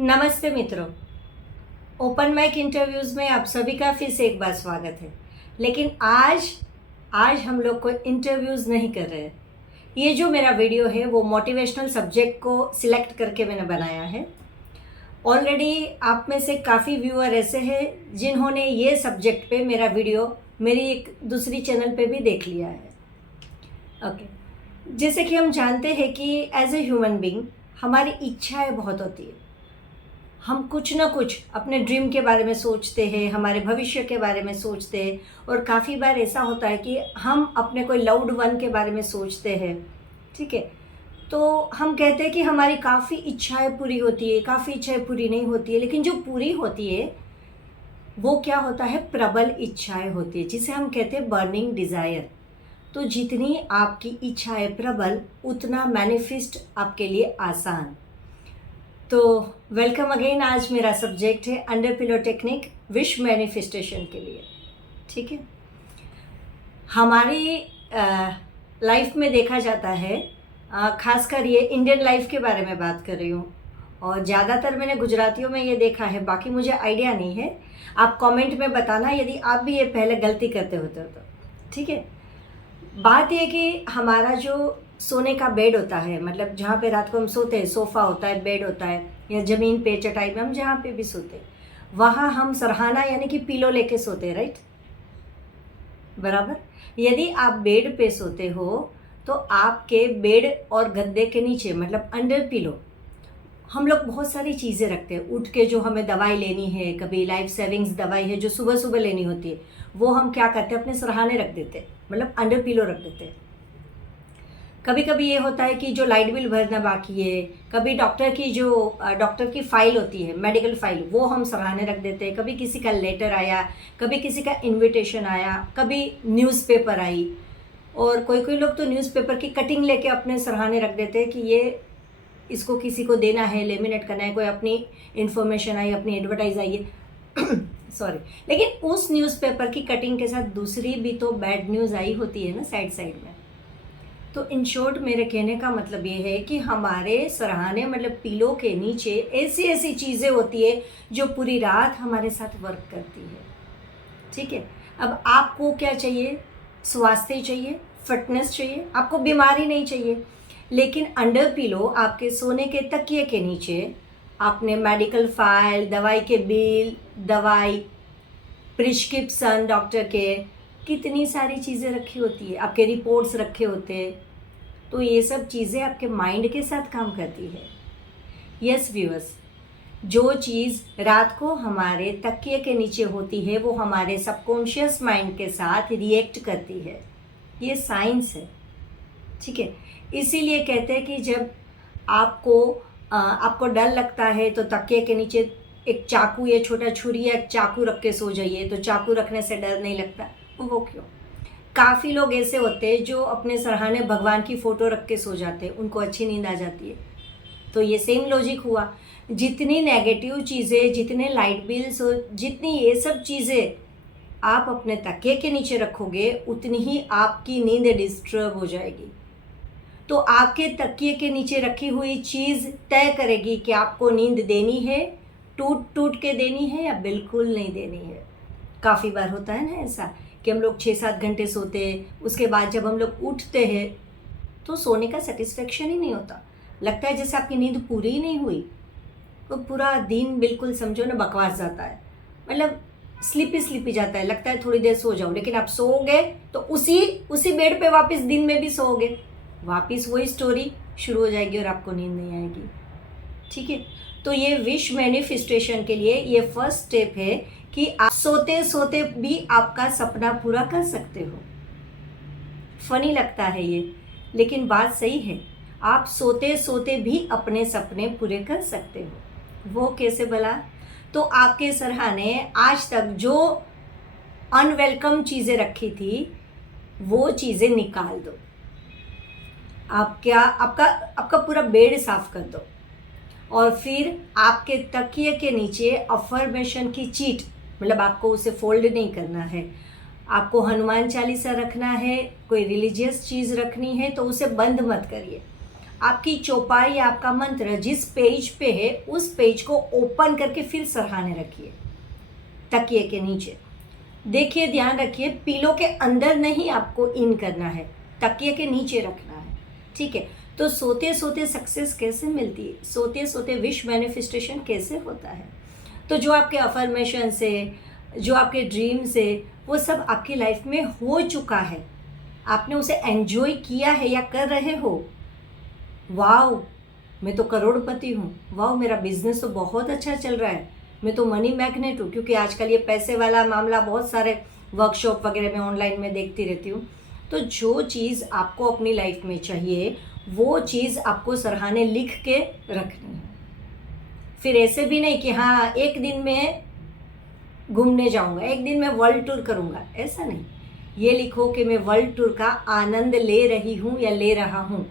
नमस्ते मित्रों। Open mic interviews में आप सभी का फिर से एक बार स्वागत है। लेकिन आज हम लोग को इंटरव्यूज़ नहीं कर रहे हैं। ये जो मेरा वीडियो है वो मोटिवेशनल सब्जेक्ट को सिलेक्ट करके मैंने बनाया है। ऑलरेडी आप में से काफ़ी व्यूअर ऐसे हैं जिन्होंने ये सब्जेक्ट पे मेरा वीडियो मेरी एक दूसरी चैनल पे भी देख लिया है। ओके, जैसे कि हम जानते हैं कि एज ए ह्यूमन बीइंग हमारी इच्छाएं बहुत होती है। हम कुछ ना कुछ अपने ड्रीम के बारे में सोचते हैं, हमारे भविष्य के बारे में सोचते हैं, और काफ़ी बार ऐसा होता है कि हम अपने कोई लव्ड वन के बारे में सोचते हैं। ठीक है, तो हम कहते हैं कि हमारी काफ़ी इच्छाएं पूरी होती है, काफ़ी इच्छाएं पूरी नहीं होती है, लेकिन जो पूरी होती है वो क्या होता है, प्रबल इच्छाएं होती है, जिसे हम कहते हैं बर्निंग डिज़ायर। तो जितनी आपकी इच्छाएं प्रबल, उतना मैनिफेस्ट आपके लिए आसान। तो वेलकम अगेन। आज मेरा सब्जेक्ट है under pillow technique wish manifestation के लिए। ठीक है, हमारी लाइफ में देखा जाता है, खासकर ये इंडियन लाइफ के बारे में बात कर रही हूँ, और ज़्यादातर मैंने गुजरातियों में ये देखा है, बाकी मुझे आइडिया नहीं है। आप कमेंट में बताना यदि आप भी ये पहले गलती करते होते हो तो। ठीक है, बात यह कि हमारा जो सोने का बेड होता है, मतलब जहाँ पे रात को हम सोते हैं, सोफ़ा होता है, बेड होता है, या ज़मीन पे चटाई में हम जहाँ पे भी सोते हैं, वहाँ हम सरहाना यानी कि पिलो लेके सोते हैं, राइट? बराबर। यदि आप बेड पे सोते हो तो आपके बेड और गद्दे के नीचे, मतलब अंडर पिलो, हम लोग बहुत सारी चीज़ें रखते हैं। उठ के जो हमें दवाई लेनी है, कभी लाइफ सेविंग्स दवाई है जो सुबह सुबह लेनी होती है, वो हम क्या करते हैं, अपने सरहाने रख देते हैं, मतलब अंडर पिलो रख देते हैं। कभी कभी ये होता है कि जो लाइट बिल भरना बाकी है, कभी डॉक्टर की फ़ाइल होती है, मेडिकल फ़ाइल, वो हम सरहाने रख देते हैं। कभी किसी का लेटर आया, कभी किसी का इनविटेशन आया, कभी न्यूज़पेपर आई, और कोई कोई लोग तो न्यूज़पेपर की कटिंग लेके अपने सरहाने रख देते हैं कि ये इसको किसी को देना है, लेमिनेट करना है, कोई अपनी इन्फॉर्मेशन आई, अपनी एडवर्टाइज आई है सॉरी। लेकिन उस न्यूज़पेपर की कटिंग के साथ दूसरी भी तो बैड न्यूज़ आई होती है ना, साइड साइड में। तो इन शॉर्ट मेरे कहने का मतलब ये है कि हमारे सरहाने, मतलब पिलो के नीचे ऐसी ऐसी चीज़ें होती है जो पूरी रात हमारे साथ वर्क करती है। ठीक है, अब आपको क्या चाहिए? स्वास्थ्य चाहिए, फिटनेस चाहिए, आपको बीमारी नहीं चाहिए। लेकिन अंडर पिलो, आपके सोने के तकिए के नीचे, आपने मेडिकल फाइल, दवाई के बिल, दवाई, प्रिस्क्रिप्शन डॉक्टर के, कितनी सारी चीज़ें रखी होती है, आपके रिपोर्ट्स रखे होते हैं। तो ये सब चीज़ें आपके माइंड के साथ काम करती है। यस व्यूअर्स, जो चीज़ रात को हमारे तकिए के नीचे होती है वो हमारे सबकॉन्शियस माइंड के साथ रिएक्ट करती है। ये साइंस है। ठीक है, इसीलिए कहते हैं कि जब आपको डर लगता है तो तकिए के नीचे एक चाकू या छोटा छुरी या चाकू रख के सो जाइए, तो चाकू रखने से डर नहीं लगता। वो क्यों? काफ़ी लोग ऐसे होते हैं जो अपने सरहाने भगवान की फ़ोटो रख के सो जाते हैं, उनको अच्छी नींद आ जाती है। तो ये सेम लॉजिक हुआ। जितनी नेगेटिव चीज़ें, जितने लाइट बिल्स और जितनी ये सब चीज़ें आप अपने तकिए के नीचे रखोगे, उतनी ही आपकी नींद डिस्टर्ब हो जाएगी। तो आपके तकिए के नीचे रखी हुई चीज़ तय करेगी कि आपको नींद देनी है, टूट टूट के देनी है, या बिल्कुल नहीं देनी है। काफ़ी बार होता है ना ऐसा कि हम लोग 6-7 घंटे सोते हैं, उसके बाद जब हम लोग उठते हैं तो सोने का सेटिस्फेक्शन ही नहीं होता। लगता है जैसे आपकी नींद पूरी ही नहीं हुई। तो पूरा दिन बिल्कुल समझो ना बकवास जाता है, मतलब स्लीपी जाता है। लगता है थोड़ी देर सो जाओ, लेकिन आप सो गए तो उसी बेड पे वापस दिन में भी सोओगे, वापस वही स्टोरी शुरू हो जाएगी और आपको नींद नहीं आएगी। ठीक है, तो ये विश मैनिफेस्टेशन के लिए ये फर्स्ट स्टेप है कि आप सोते सोते भी आपका सपना पूरा कर सकते हो। फनी लगता है ये, लेकिन बात सही है। आप सोते सोते भी अपने सपने पूरे कर सकते हो। वो कैसे भला? तो आपके सरहाने आज तक जो अनवेलकम चीज़ें रखी थी, वो चीज़ें निकाल दो। आपका पूरा बेड साफ कर दो, और फिर आपके तकिए के नीचे अफर्मेशन की चीट, मतलब आपको उसे फोल्ड नहीं करना है, आपको हनुमान चालीसा रखना है, कोई रिलीजियस चीज़ रखनी है तो उसे बंद मत करिए। आपकी चौपाई या आपका मंत्र जिस पेज पे है उस पेज को ओपन करके फिर सरहाने रखिए तकिए के नीचे। देखिए, ध्यान रखिए, पिलो के अंदर नहीं आपको इन करना है, तकिए के नीचे रखना है। ठीक है, तो सोते सोते सक्सेस कैसे मिलती है, सोते सोते विश मैनिफेस्टेशन कैसे होता है। तो जो आपके अफर्मेशन से, जो आपके ड्रीम से, वो सब आपकी लाइफ में हो चुका है, आपने उसे एंजॉय किया है या कर रहे हो। वाओ, मैं तो करोड़पति हूँ, वाओ मेरा बिजनेस तो बहुत अच्छा चल रहा है, मैं तो मनी मैग्नेट हूँ, क्योंकि आजकल ये पैसे वाला मामला बहुत सारे वर्कशॉप वगैरह में ऑनलाइन में देखती रहती हूँ। तो जो चीज़ आपको अपनी लाइफ में चाहिए वो चीज़ आपको सराहने लिख के रखनी है। फिर ऐसे भी नहीं कि हाँ एक दिन में घूमने जाऊँगा, एक दिन में वर्ल्ड टूर करूँगा, ऐसा नहीं। ये लिखो कि मैं वर्ल्ड टूर का आनंद ले रही हूँ या ले रहा हूँ।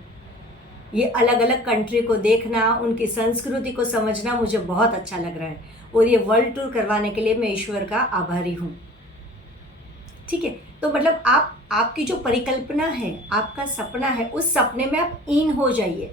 ये अलग अलग कंट्री को देखना, उनकी संस्कृति को समझना मुझे बहुत अच्छा लग रहा है, और ये वर्ल्ड टूर करवाने के लिए मैं ईश्वर का आभारी हूँ। ठीक है, तो मतलब आपकी जो परिकल्पना है, आपका सपना है, उस सपने में आप इन हो जाइए।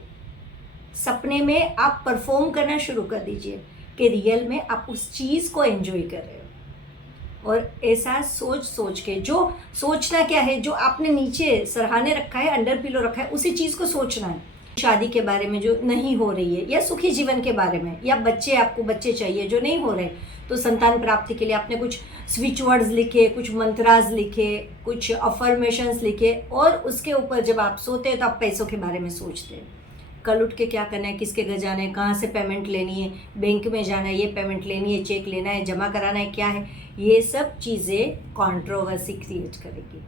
सपने में आप परफॉर्म करना शुरू कर दीजिए कि रियल में आप उस चीज़ को एंजॉय कर रहे हो। और ऐसा सोच सोच के, जो सोचना क्या है, जो आपने नीचे सराहने रखा है, अंडर पिलो रखा है, उसी चीज़ को सोचना है। शादी के बारे में जो नहीं हो रही है, या सुखी जीवन के बारे में, या आपको बच्चे चाहिए जो नहीं हो रहे, तो संतान प्राप्ति के लिए आपने कुछ स्विच वर्ड्स लिखे, कुछ मंत्रास लिखे, कुछ अफर्मेशंस लिखे, और उसके ऊपर जब आप सोते हैं तो आप पैसों के बारे में सोचते हैं। कल उठ के क्या करना है, किसके घर जाना है, कहाँ से पेमेंट लेनी है, बैंक में जाना है, ये पेमेंट लेनी है, चेक लेना है, जमा कराना है, क्या है, ये सब चीज़ें कंट्रोवर्सी क्रिएट करेगी।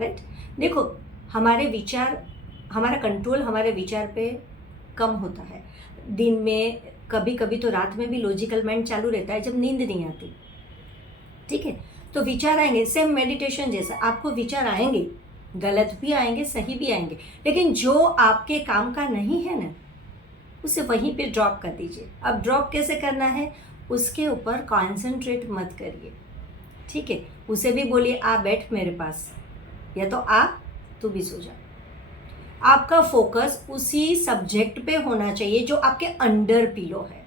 राइट, देखो, हमारे विचार, हमारा कंट्रोल हमारे विचार पे कम होता है। दिन में कभी कभी तो रात में भी लॉजिकल माइंड चालू रहता है जब नींद नहीं आती। ठीक है, तो विचार आएंगे, सेम मेडिटेशन जैसा, आपको विचार आएंगे, गलत भी आएंगे, सही भी आएंगे, लेकिन जो आपके काम का नहीं है ना, उसे वहीं पे ड्रॉप कर दीजिए। अब ड्रॉप कैसे करना है, उसके ऊपर कॉन्सेंट्रेट मत करिए। ठीक है, उसे भी बोलिए आ बैठ मेरे पास, या तो आ तू भी सो जा। आपका फोकस उसी सब्जेक्ट पे होना चाहिए जो आपके अंडर पिलो है।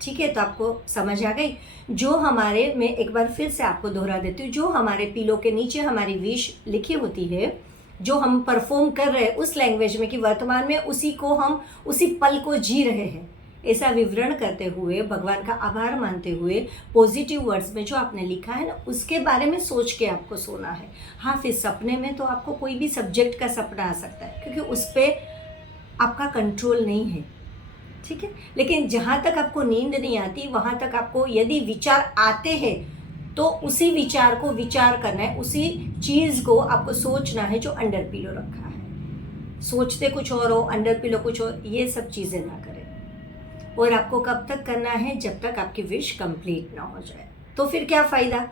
ठीक है, तो आपको समझ आ गई। जो हमारे, मैं एक बार फिर से आपको दोहरा देती हूँ, जो हमारे पिलो के नीचे हमारी विश लिखी होती है, जो हम परफॉर्म कर रहे हैं उस लैंग्वेज में कि वर्तमान में उसी को हम उसी पल को जी रहे हैं, ऐसा विवरण करते हुए, भगवान का आभार मानते हुए, पॉजिटिव वर्ड्स में जो आपने लिखा है ना, उसके बारे में सोच के आपको सोना है। हाँ, फिर सपने में तो आपको कोई भी सब्जेक्ट का सपना आ सकता है, क्योंकि उस पर आपका कंट्रोल नहीं है। ठीक है, लेकिन जहाँ तक आपको नींद नहीं आती, वहाँ तक आपको यदि विचार आते हैं तो उसी विचार को विचार करना है, उसी चीज़ को आपको सोचना है जो अंडर पिलो रखा है। सोचते कुछ और हो, अंडर पिलो कुछ और, ये सब चीज़ें ना करें। और आपको कब तक करना है, जब तक आपकी विश कंप्लीट ना हो जाए। तो फिर क्या फ़ायदा,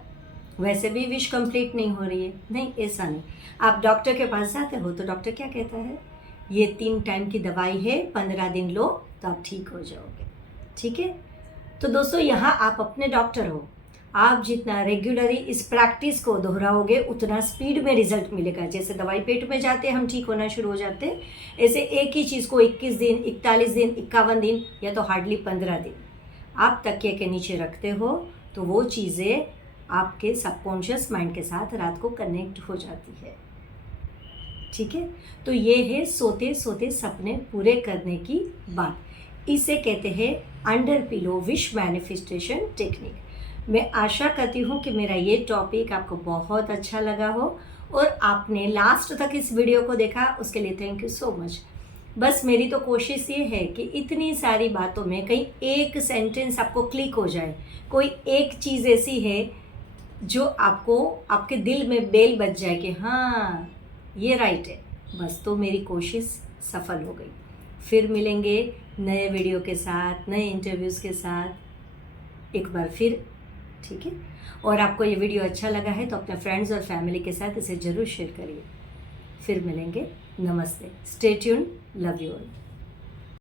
वैसे भी विश कंप्लीट नहीं हो रही है। नहीं, ऐसा नहीं। आप डॉक्टर के पास जाते हो तो डॉक्टर क्या कहता है, ये 3 टाइम की दवाई है, 15 दिन लो तो आप ठीक हो जाओगे। ठीक है, तो दोस्तों यहाँ आप अपने डॉक्टर हो। आप जितना रेगुलरली इस प्रैक्टिस को दोहराओगे उतना स्पीड में रिजल्ट मिलेगा। जैसे दवाई पेट में जाते हैं, हम ठीक होना शुरू हो जाते हैं, ऐसे एक ही चीज़ को 21 दिन, 41 दिन, 51 दिन, या तो हार्डली 15 दिन आप तकिए के नीचे रखते हो, तो वो चीज़ें आपके सबकॉन्शियस माइंड के साथ रात को कनेक्ट हो जाती है। ठीक है, तो ये है सोते सोते सपने पूरे करने की बात। इसे कहते हैं under pillow wish manifestation technique. मैं आशा करती हूँ कि मेरा ये टॉपिक आपको बहुत अच्छा लगा हो, और आपने लास्ट तक इस वीडियो को देखा, उसके लिए थैंक यू सो मच। बस मेरी तो कोशिश ये है कि इतनी सारी बातों में कहीं एक सेंटेंस आपको क्लिक हो जाए, कोई एक चीज़ ऐसी है जो आपको, आपके दिल में बेल बज जाए कि हाँ ये राइट है, बस तो मेरी कोशिश सफल हो गई। फिर मिलेंगे नए वीडियो के साथ, नए इंटरव्यूज़ के साथ एक बार फिर। ठीक है, और आपको ये वीडियो अच्छा लगा है तो अपने फ्रेंड्स और फैमिली के साथ इसे ज़रूर शेयर करिए। फिर मिलेंगे, नमस्ते, stay tuned, love you all.